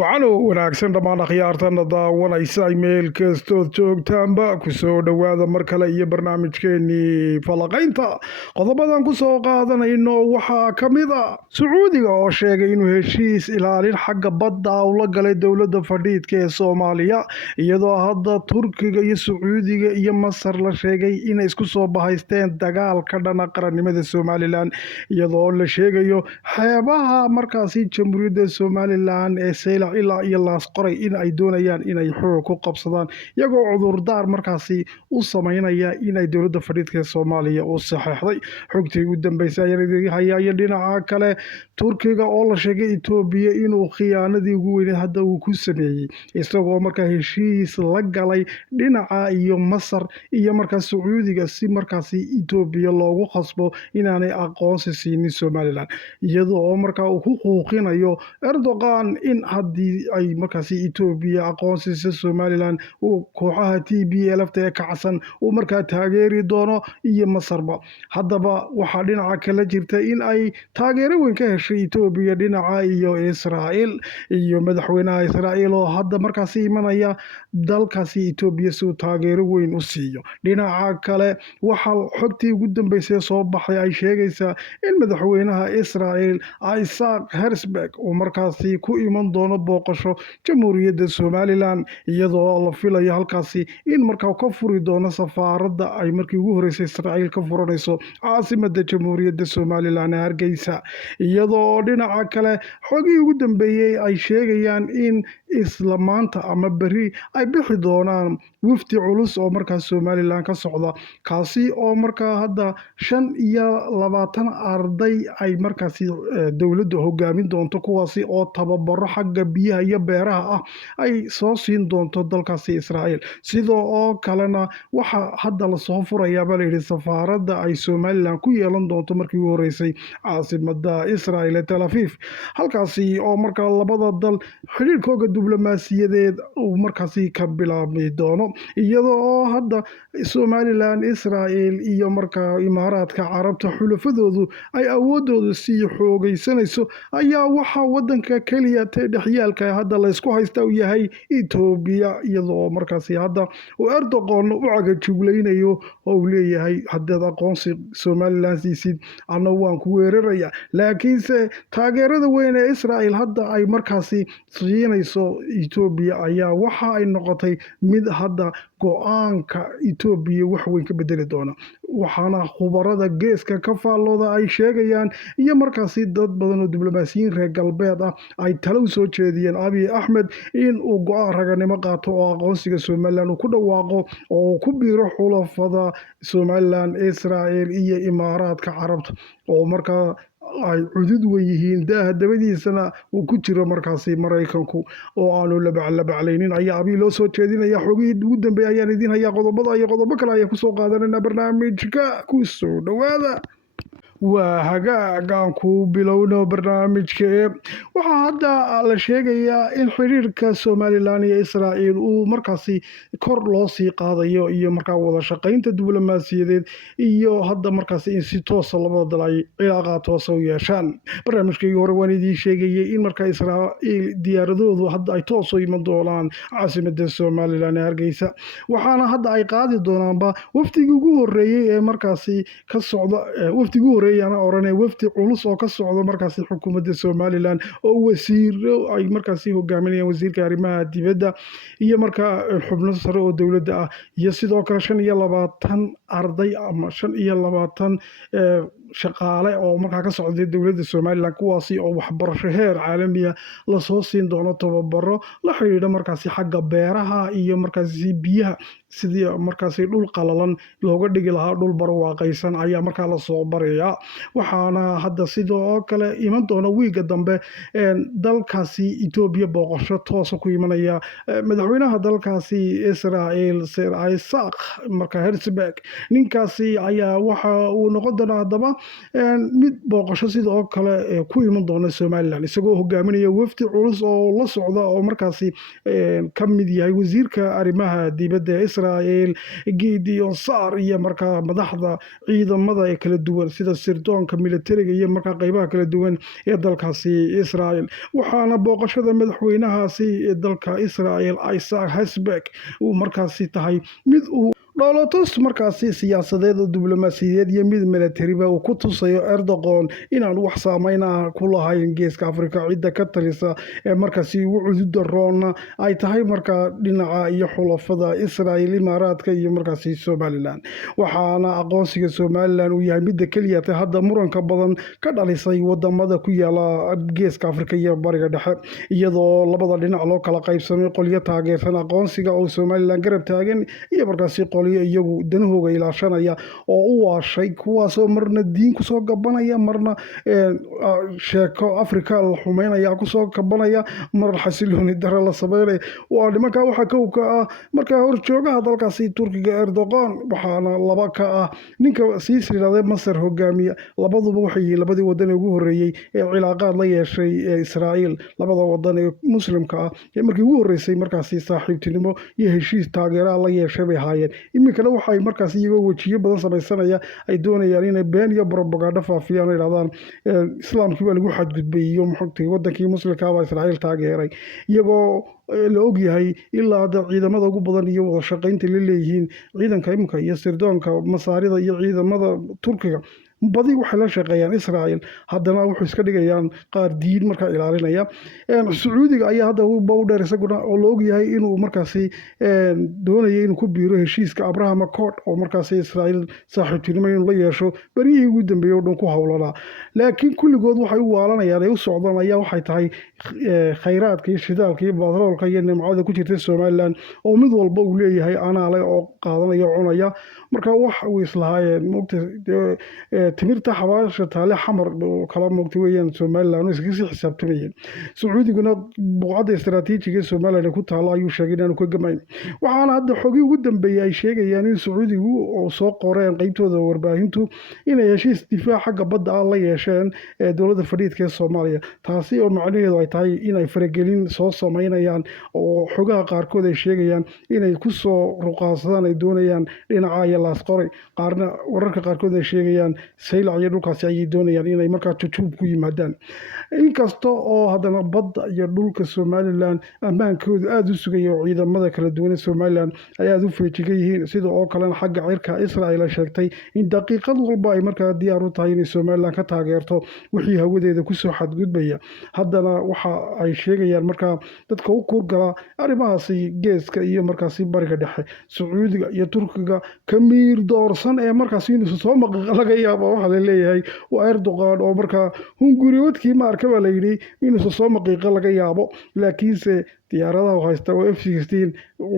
waxaana wanaagsan dhammaan akhyaartana daawanaysa meel kastood joogtaanba kusoo dhowaada mar kale iyo barnaamijkeenii falaqaynta qodobadan kusoo qaadanayno waxaa ka mid a sacuudiga oo sheegay inuu heshiis ilaalin xagga badda u la galay dowladda fadhiidka ee soomaaliya iyadoo hadda turkiga iyo sacuudiga iyo masar la sheegay inay isku soo bahaysteen dagaal ka dhana qarannimada somalilan iyadoo la sheegayo xeebaha markaasi jamhuuriyadda somalilan ee seylac ilaa iyo laasqoray in ay doonayaan inay xoog ku qabsadaan iyagoo cudurdaar markaasi u sameynaya inay dowladda fadhiidka ee soomaaliya u saxeexday xogtii ugu dambeysay ayaa hayayo dhinaca kale turkiga oo la sheegay etoobiya inuu khiyaanadii ugu weyneed hadda uu ku sameeyey isagoo markaa heshiis la galay dhinaca iyo masar iyo markaa sacuudiga si markaasi etoobiya loogu khasbo inaanay aqoonsi siinin somalilan iyadoo markaa uu ku quuqinayo erdogan in haddii ay markaasi etoobiya aqoonsisa somalilan uu kooxaha t b lfta ee kacsan uu markaa taageeri doono iyo masarba haddaba waxaa dhinaca kala jirta in ay taageero weyn ka heshay etoobiya dhinaca iyo israa'iil iyo madaxweynaha israa'iil oo hadda markaasi imanaya dalkaasi etoobiya si uu taageero weyn u siiyo dhinaca kale waxaa xogtii ugu dambeysay soo baxday ay sheegaysaa in madaxweynaha israa'iil isaac herzberg uu markaasi ku iman doono booqasho jamhuuriyadda somalilan iyadoo la filayo halkaasi in markaa ka furi doono safaaradda ay markii ugu horreysay israa'iil ka furanayso caasimada jamhuuriyadda somalilan ee hargeysa iyadoo dhinaca kale xogii ugu dambeeyey ay sheegayaan in isla maanta ama beri ay bixi doonaan wafdi culus oo markaa somalilan ka socda kaasi oo markaa hadda 25 arday ay markaasi dowladda hogaamin doonto kuwaasi oo tababaro xagga biyaha iyo beeraha ah ay soo siin doonto dalkaasi israa'iil sidoo oo kalena waxaa hadda lasoo furayaaba layidhi safaaradda ay somalilan ku yeelan doonto markii ugu horreysay caasimada israa'iil ee tel aviv halkaasi oo markaa labada dal xidhiirkooga diblomaasiyadeed uu markaasi ka bilaabmi doono iyadoo oo hadda somalilan israa'iil iyo markaa imaaraadka carabta xulafadoodu ay awoodooda sii xoogaysanayso ayaa waxaa wadanka keliya tee dhexyaalka hadda laysku haysta u yahay etoobiya iyadoo markaasi hadda uu erdogan u cagajuglaynayo oo uu leeyahay haddaad aqoonsi somalilan siisid anna waan ku weeraraya laakiinse taageerada weyn ee israa'iil hadda ay markaasi siinayso etoobiya ayaa waxa ay noqotay mid hadda go-aanka etoobiya wax weyn ka bedeli doona waxaana khubarada geeska ka faallooda ay sheegayaan iyo markaasi dad badan oo diblomaasiyiin reer galbeed ah ay talo u soo jeediyeen abiy axmed in uu go-aan raganimo qaato oo aqoonsiga somalilan uu ku dhawaaqo oo uu ku biiro xulafada somalilan israa'iil iyo imaaraadka carabta oo markaa ay cudud weyn yihiin daaha dabadiisana uu ku jiro markaasi maraykanku oo aanu labaclaynin ayaa abiy loo soo jeedinaya xogihii ugu dambeeya ayaan idiin hayaa qodobada iyo qodobo kale ayaan kusoo qaadanayna barnaamijka ku soo dhowaada waa hagaag aan ku bilowno barnaamijka waxaa hadda la sheegayaa in xiriirka somalilan iyo israa'iil uu markaasi kor loo sii qaadayo iyo markaa wada shaqaynta diblomaasiyadeed iyo hadda markaasi in si toosa labada dal ay cilaaqaa toosa u yeeshaan barnaamijkaygii hore waan idiin sheegayay in markaa israa'iil diyaaradoodu hadda ay toos u iman doonaan caasimada somalilan ee hargeysa waxaana hadda ay qaadi doonaanba wafdigii ugu horeeyey ee markaasi ka socda wafdigii ugu horeeyey oranay wafdi culus oo ka socdo markaasi xukuumadda somalilan oo wasiiro ay markaasi hogaaminayaan wasiirka arrimaha dibadda iyo markaa xubno sare oo dowladda ah iyo sidoo kale 25 arday ama 25 shaqaale oo markaa ka socday dowladda somalilan kuwaasi oo waxbarasho heer caalamiya lasoo siin doono tababaro la xidhiidha markaasi xagga beeraha iyo markaasi biyaha sidii markaasi dhul qalalan looga dhigi lahaa dhul barwaaqaysan ayaa markaa lasoo barayaa waxaana hadda sidoo kale iman doona wiiga dambe dalkaasi etoobiya booqasho toosa ku imanaya madaxweynaha dalkaasi israa'iil ser isaac markaa herzberg ninkaasi ayaa waxa uu noqon doonaa haddaba mid booqasho sidoo kale ku iman doona somalilan isagoo hogaaminaya wafdi culus oo la socda oo markaasi ka mid yahay wasiirka arrimaha dibadda ee Israel Gideon Saar iyo markaa madaxda ciidamada ee kala duwan sida sirdoonka militariga iyo markaa qaybaha kala duwan ee dalkaasi Israel. waxaana booqashada madaxweynahaasi ee dalka Israel Isaac Herzberg uu markaasi tahay mid uu dhoolatus markaasi siyaasadeed oo diblomaasiyadeed iyo mid militariba uu ku tusayo Erdogan inaan wax saameyn ah ku lahayn geeska Afrika cidda ka talisa ee markaasi ugu cududa roona ay tahay markaa dhinaca iyo xulafada Israel Imaaraadka iyo markaasi Somaliland. waxaana aqoonsiga Somaliland uu yahay midda kaliya ee hadda muranka badan ka dhalisay wadamada ku yaala geeska Afrika iyo bariga dhexe iyadoo labada dhinac loo kala qaybsamay qolyo taageersan aqoonsiga oo Somaliland garab taagan iyo markaasi qolyo iyagu danahooga ilaashanaya oo u waashay kuwaasoo marna diin kusoo gabanaya marna sheeko Afrika la xumeynaya kusoo gabanaya mar xasilooni daro la sameynaya. waa nimanka waxa ka ah markaa horjoogaha dalkaasi Turkiga Erdogan waxaana laba ka ah ninka siisirada Masar hogaamiya labaduba waxay yihiin labadii wadan ee ugu horeeyay ee cilaaqaad la yeeshay ee Israel labada wadan ee muslimka ah ee markii ugu horeysay markaasi saaxiibtinimo iyo heshiis taageero la yeeshay bay haayeen. iminkana waxay markaas iyagoo wajiyo badan samaysanaya ay doonayaan inay been iyo propaganda faafiyaan yiraahdaan islaamkii baa lagu xadgudbay iyo muxuu wadankii muslimka ah Israel taageeray iyagoo la og yahay ilaa hadda ciidamada ugu badan iyo wada shaqaynta la leeyihiin ciidanka imika iyo sirdoonka masaarida iyo ciidamada Turkiga badi waxay la shaqeeyaan Israel haddana wuxuu iska dhigayaan qaar diin markaa ilaalinaya. Sacuudiga ayaa hadda u bowdheer isaguna oo la og yahay inuu markaasi doonayay inuu ku biiro heshiiska Abraham Accord oo markaasi Israel saaxiibtinimo inuu la yeesho barihii ugu dambeeyay oo dhan ku hawlanaa. laakiin kulligood waxay u waalanayaan ay u socdaan ayaa waxay tahay khayraadka iyo shidaalka iyo batroolka iyo nimcada ku jirta Somaliland oo mid walba uu leeyahay anaale oo qaadanaya cunaya marka wax uu islahaayeen timirta xabaasha taale xamar oo kala moogtay weeyaan Somaliland iska sii xisaabtamayeen. Sacuudiguna buuqada istiraatiijiga Somaliland ku taalo ayuu sheegay inuu ka gamayn. waxaana hadda xogi ugu dambeeyay ay sheegayaan in Sacuudigu oo soo qoreen qaybtooda warbaahintu inay heshiis difaac xagga badda ah la yeesheen dowladda fadhiidka ee Soomaaliya taasi oo macnaheedu ay tahay inay faragelin soo sameynayaan oo xogaha qaarkood ay sheegayaan inay ku soo ruqaasadaan ay doonayaan dhinaca iyo laas qoray qaarna wararka qaarkood ay sheegayaan saylac iyo dhulkaasi ay doonayaan inay markaa jujuub ku yimaadaan. inkasta oo haddana badda iyo dhulka Somaliland ammaankooda aada u sugaya oo ciidamada kala duwan ee Somaliland ay aada u feejigan yihiin sida oo kalena xagga cirka Israel ay sheegtay in daqiiqad walba ay markaa diyaar u tahay inay Somaliland ka taageerto wixii hawadeeda kusoo xadgudbaya. haddana waxa ay sheegayaan markaa dadka u kurgala arrimahaasi geeska iyo markaasi bariga dhexe Sacuudiga iyo Turkiga kamiir doorsan ee markaasi inuu soo maqiiq laga yaabo waxa la leeyahay waa Erdogan oo markaa hunguriyoodkii ma arka baa la yidhi inuu soo maqiiqa laga yaabo laakiinse diyaaradaha haysta oo F-16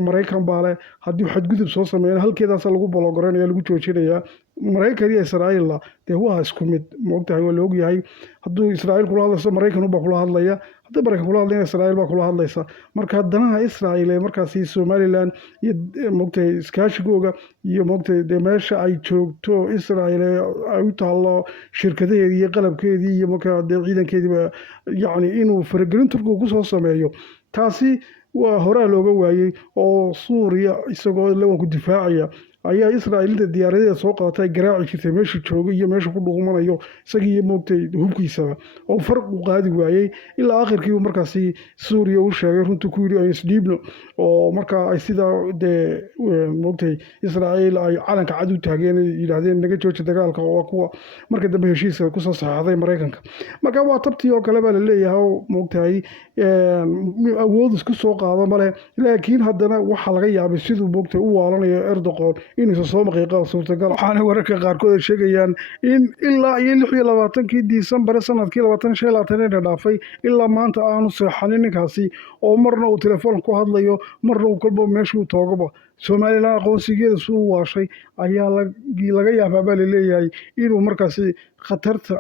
Mareykan baa leh haddii xadgudub soo sameeyaan halkeedaas lagu bologoreynaya lagu joojinayaa. Mareykan iyo Israel dee waa isku mid moogtahay waa la og yahay hadduu Israel kula hadlayso Mareykan baa kula hadlaya haddii Mareykan kula hadlayna Israel baa kula hadlaysa marka danaha Israel ee markaasi Somaliland iyo moogtahay iskaashigooga iyo moogtahay dee meesha ay joogto Israel ay u taalo shirkadaheedii iyo qalabkeedii iyo markaa dee ciidankeediiba yacni inuu faragelin Turkiga ku soo sameeyo taasi waa horaa looga waayay oo Suuriya isagoo lawanku difaacaya ayaa Israel inta diyaaradeeda soo qaadatay garaaci jirtay meesha joogay iyo meesha ku dhugmanayo isagii moogtay hubkiisa oo farq u qaadi waayay ilaa aakhirkii markaasi Suuriya uu sheegay runtii ku yiri ay isdhiibno oo markaa ay sida moogtay Israel ay calanka cad u taageen yiraahdeen naga jooji dagaalka oo kuwa marka dambe heshiiska ku soo saxaaday Mareykanka. marka waa tabtii oo kale baa la leeyahay moogtay awood isku soo qaado male laakiin haddana waxa laga yaabay siduu moogtay u waalanayo Erdogan inuu soo maqiiqo suurtagal waxaana wararka qaarkood ay sheegayaan in ilaa iyo 26 Disembar sanadkii 2025 dhaafay ilaa maanta aanu seexanin ninkaasi oo marna uu telefoon ku hadlayo marna uu kolba meeshuu toogaba Somaliland aqoonsigeeda suu waashay ayaa laga yaabaa baa la leeyahay inuu markaasi khatarta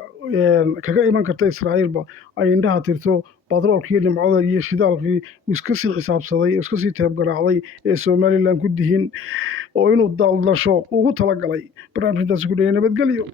kaga iman karta Israa'iilba ay indhaha tirto batroolkii nimcada iyo shidaalkii iska sii xisaabsaday iska sii teeb garaacday ee Somaliland ku dihin oo inuu daldasho ugu talagalay barnaamijkaasi ku dheeyay nabadgelyo.